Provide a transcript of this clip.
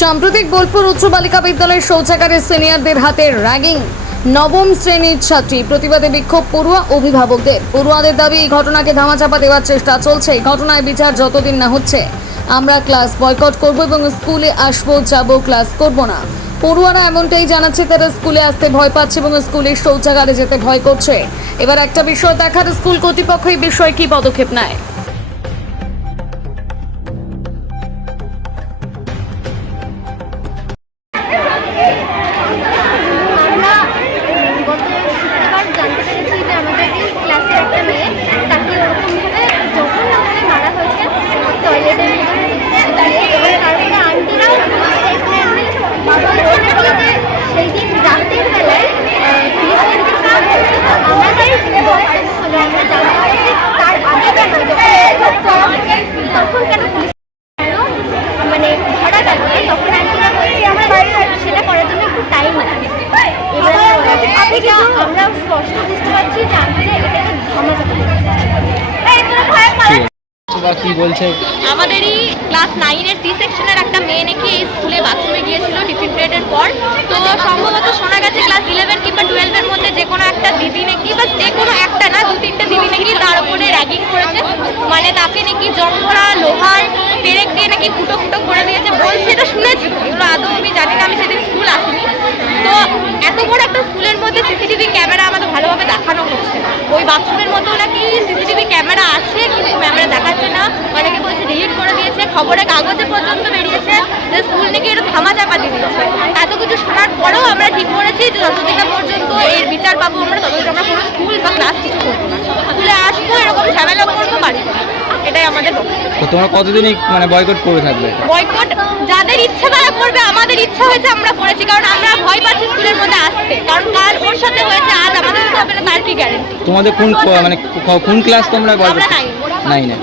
সাম্প্রতিক বোলপুর উচ্চ বালিকা বিদ্যালয়ের শৌচাগারে সিনিয়রদের হাতে র্যাগিং। নবম শ্রেণীর ছাত্রী প্রতিবাদে বিক্ষোভ পড়ুয়া অভিভাবকদের। পড়ুয়াদের দাবি এই ঘটনাকে ধামাচাপা দেওয়ার চেষ্টা চলছে। এই ঘটনায় বিচার যতদিন না হচ্ছে আমরা ক্লাস বয়কট করব এবং স্কুলে আসবো, যাব, ক্লাস করব না। পড়ুয়ারা এমনটাই জানাচ্ছে, তারা স্কুলে আসতে ভয় পাচ্ছে এবং স্কুলের শৌচাগারে যেতে ভয় করছে। এবার একটা বিষয় দেখার, স্কুল কর্তৃপক্ষ এই বিষয়ে কি পদক্ষেপ নেয়। আমরা গত শুক্রবার জানতে পেরেছি যে আমাদের এই ক্লাসের একটা মেয়ে, তাকে ওরকমভাবে যখন ওখানে মারা হয়েছে টয়লেটের ভিতরে দাঁড়িয়ে। এবার তারপরে আন্টিরাও স্টেটমেন্টে বলছে নাকি যে সেই দিন রাতের বেলায় পুলিশের দিকে আমরা তাই বক্তব্য হলো, আমরা জানতে পারি তার আগে কেন তখন কেন পুলিশ মানে ধরা গেল না, তখন আন্টিরা বলছে আমার সেটা করার জন্য একটু টাইম লাগে। এবার আমরা স্পষ্ট বুঝতে পারছি যে আন্টিরা এটাকে ধামাচাপা কি বলছে। আমাদেরই ক্লাস 9-এর সি সেকশনের একটা মেয়ে নাকি এই স্কুলে বাথরুমে গিয়েছিল টিফিন পিরিয়ডের পর। তো সম্ভবত শোনা গেছে ক্লাস 11 কিংবা 12-এর মধ্যে যে কোনো একটা দিদি নাকি, বা যে কোনো একটা না, 2-3টে দিদি নাকি তার উপরে র্যাগিং করেছে। মানে তাকে নাকি জংভরা লোহার পেরেক দিয়ে নাকি ফুটো ফুটো করে দিয়েছে বলছে, এটা শুনেছি। এগুলো আদৌ আমি জানি না, আমি সেদিন স্কুল আসিনি। তো এত বড় একটা স্কুলের মধ্যে সিসিটিভি ক্যামেরা আমাদের ভালোভাবে দেখানো হচ্ছে না। ওই বাথরুমের মধ্যেও নাকি সিসিটিভি ক্যামেরা আছে, কিন্তু ক্যামেরা দেখাচ্ছে না। অনেকে বলছে ডিলিট করে দিয়েছে, খবরের কাগজে পর্যন্ত বেরিয়েছে যে স্কুল নাকি এটা ধামাচাপা দিয়ে দিয়েছে। এত কিছু শোনার পরেও আমরা ঠিক করেছি যে যতদিন না পর্যন্ত এর বিচার পাবো আমরা, ততদিন আমরা কোনো স্কুল বা ক্লাস ঠিক করবো না। স্কুলে আসবো, এরকম ঝামেলা করবো পারি না, এটাই আমাদের লক্ষ্য। তো তোমরা কতদিন মানে বয়কট করে থাকবে? বয়কট যাদের ইচ্ছা তারা করবে, আমাদের ইচ্ছা হয়েছে আমরা করেছি, কারণ আমরা ভয় পাচ্ছি স্কুলের মধ্যে আসতে। কারণ কাল ওর সাথে হয়েছে, আজ আমাদের সাথে হবে না, তার কি গ্যারেন্টি? তোমাদের কোন মানে কোন ক্লাস তোমরা বয়কট? আমরা 9।